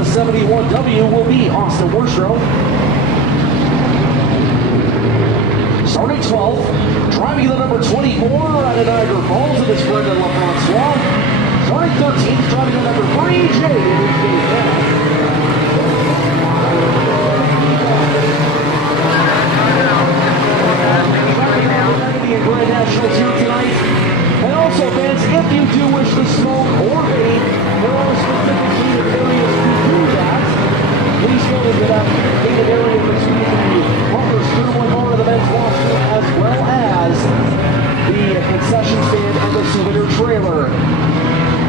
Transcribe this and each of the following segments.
the 71W will be Austyn Werstroh. Starting 12th, driving the number 24 out of Niagara Falls, it is Brendan Lefrancois. Starting 13th, driving the number 3, Dave Mamo. And Grand Nationals here tonight. And also, fans, if you do wish to smoke or vape, there are specific gated areas to do that. Please go to that gated area between the bumpers, thermal and bar of the men's washroom, as well as the concession stand and the souvenir trailer. A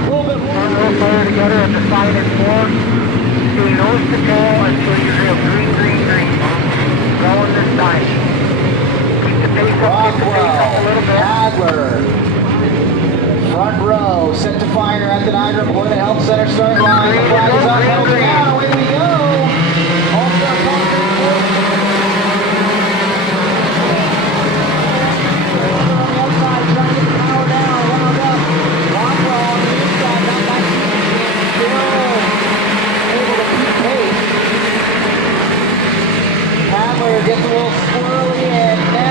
little bit more. We'll fire together at the side and four. Doing nose to tail until you hear green, green, green. Go on this side. Rothwell, Hadler, front row, set to fire at the Niagara Boy, the help center start line, the flag is up, help down, away we go. All-Star concert. On the outside, trying to get the power down, wound up. Rothwell on the inside, not back to still able to keep pace. Hadler gets a little squirrely and now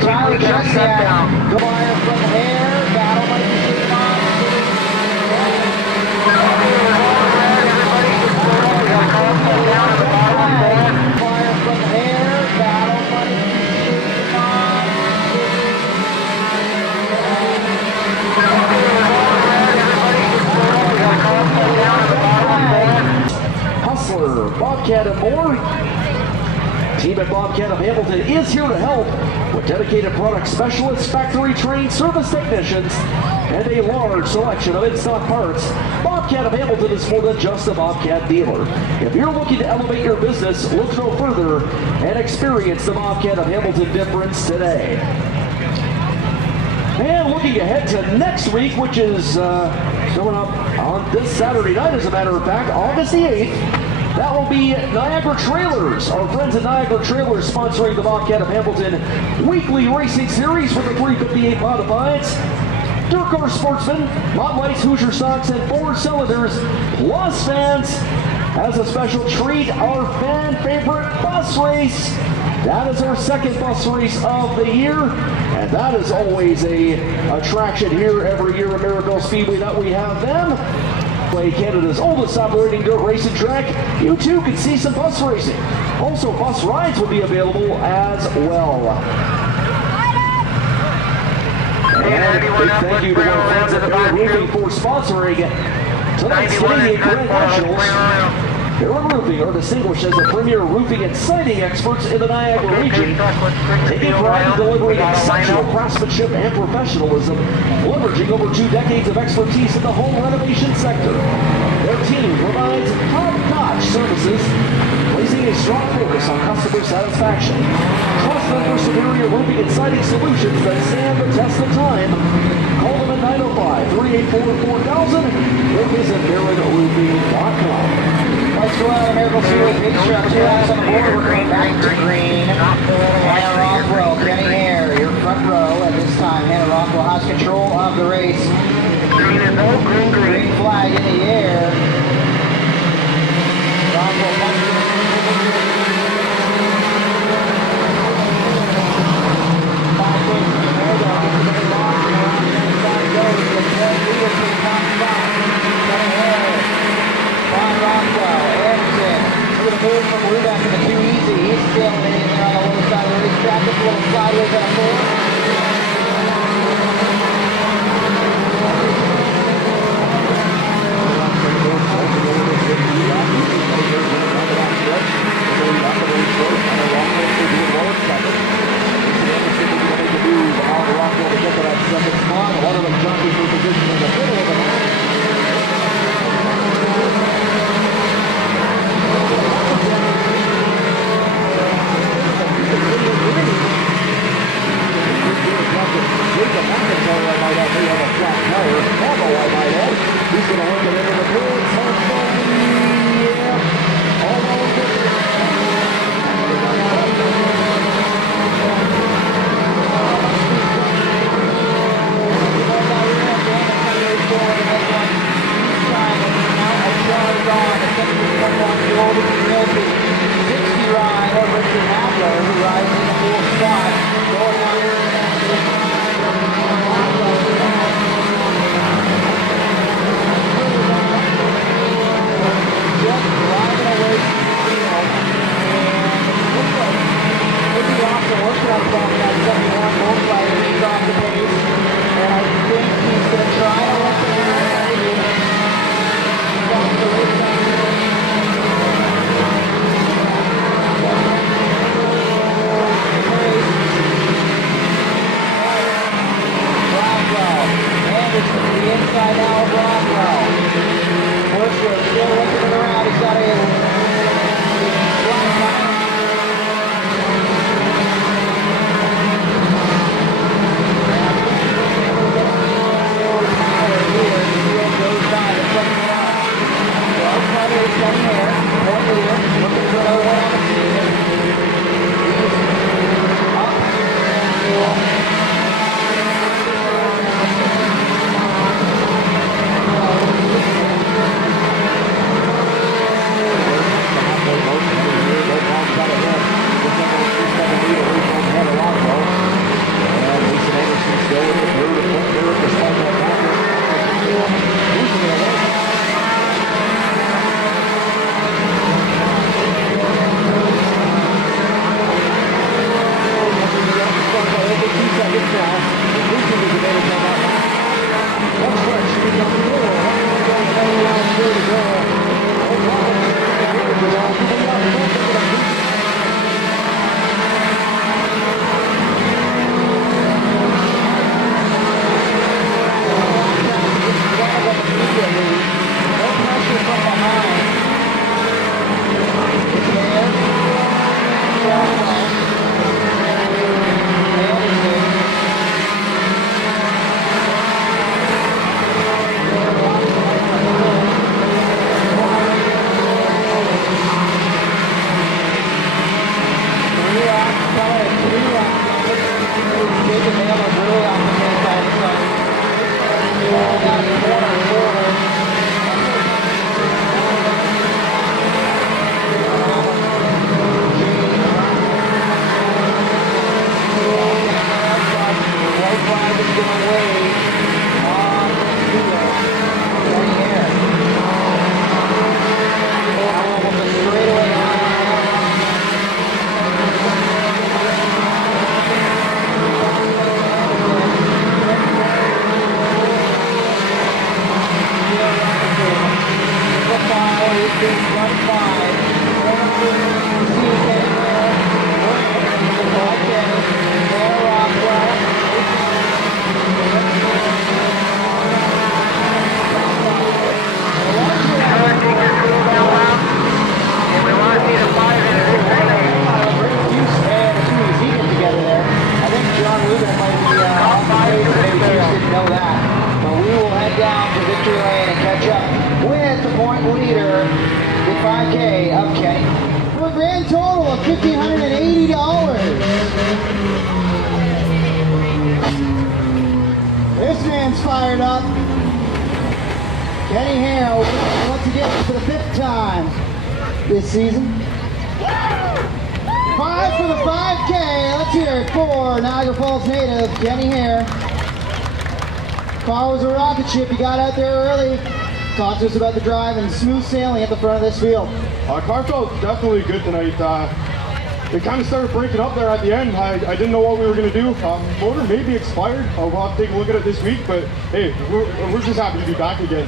Tyler Chesniak, the wire from here, battle might be shooting on. Fire from here, battle might be shooting on. Hustler, Bobcat and more. Team at Bobcat of Hamilton is here to help with dedicated product specialists, factory-trained service technicians, and a large selection of in-stock parts. Bobcat of Hamilton is more than just a Bobcat dealer. If you're looking to elevate your business, look no further and experience the Bobcat of Hamilton difference today. And looking ahead to next week, which is coming up on this Saturday night, as a matter of fact, August the 8th, that will be Niagara Trailers. Our friends at Niagara Trailers sponsoring the Bobcat of Hamilton weekly racing series with the 358 modifieds, dirt car sportsmen, modlites, Hoosier stocks, and 4 cylinders, plus fans. As a special treat, our fan favorite bus race. That is our second bus race of the year, and that is always a attraction here every year at Merrittville Speedway that we have them. Canada's oldest operating dirt racing track, you too can see some bus racing. Also, bus rides will be available as well. And a big thank you to our friends at Air Roofing for sponsoring tonight's Canadian Grand Nationals. Air Roofing are distinguished as the premier roofing and siding experts in the Niagara region, taking pride in delivering exceptional craftsmanship and professionalism, leveraging over 2 decades of expertise in the home renovation sector. Their team provides top-notch services, placing a strong focus on customer satisfaction. Trust them for superior roofing and siding solutions that stand the test of time. Call them at 905-384-4000 or visit merrittvillespeedway.com. Let's go out of Merrittville Speedway pit truck, 2 laps on the board, we're going back to green. Hana Rothwell, Kenny Hare, your front row, and this time Hana Rothwell has control of the race. Green is no green, green. Green flag in the air. Rothwell punches it. Five ways from there, though, gets a very long and around the inside goes. The play leader to the top spot. Kenny Hare. Rothwell, Erickson, going to move from Lubeck to the 2 easy. He's sailing it in there on the low side of the racetrack. Just a little sideways on a 4. to go. No pressure from behind. It's there. Jacob Mamo really optimistic all of a sudden. All down the corner forward. White flag is going to wave on the field. Right here. Almost a straightaway line. John Lubeck might be off the pace, maybe you didn't know that. But we will head down to victory lane and catch up with the point leader, the 5K of Kenny, for a grand total of $1,580. This man's fired up. Kenny Hare, once again for the 5th time this season. 5 for the 5K. Let's hear it for Niagara Falls native Kenny Hare. Car was a rocket ship. He got out there early. Talk to us about the drive and smooth sailing at the front of this field. Car felt definitely good tonight. It kind of started breaking up there at the end. I didn't know what we were going to do. Motor may be expired. We'll have to take a look at it this week, but hey, we're just happy to be back again.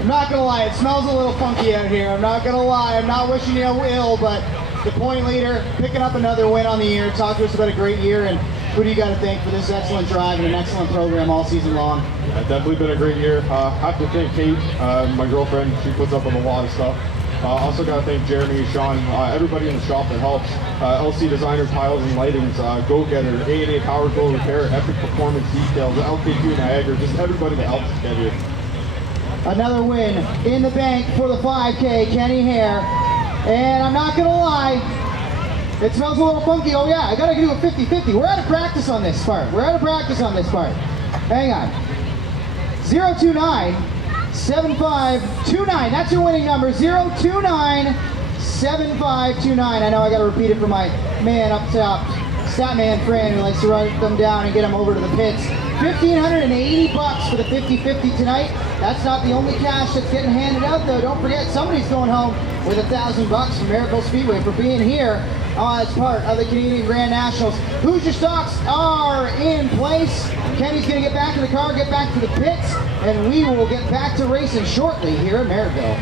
I'm not going to lie, it smells a little funky out here. I'm not going to lie, I'm not wishing you ill, but the point leader picking up another win on the year. Talk to us about a great year, and who do you got to thank for this excellent drive and an excellent program all season long? It's definitely been a great year. Have to thank Kate, my girlfriend. She puts up with a lot of stuff. Also got to thank Jeremy, Sean, everybody in the shop that helps. LC Designer Tiles and Lightings, Go Getter, A&A Power Tool Repair, Epic Performance Details, LKQ Niagara, just everybody that helps us get here. Another win in the bank for the 5K, Kenny Hare. And I'm not going to lie, it smells a little funky. Oh yeah, I got to do a 50-50. We're out of practice on this part. Hang on. 029-7529. That's your winning number. 029-7529. I know I got to repeat it for my man up top, Statman Fran, who likes to write them down and get them over to the pits. $1,580 for the 50-50 tonight. That's not the only cash that's getting handed out, though. Don't forget, somebody's going home with $1,000 from Merrittville Speedway for being here as part of the Canadian Grand Nationals. Hoosier stocks are in place. Kenny's going to get back to the car, get back to the pits, and we will get back to racing shortly here at Merrittville.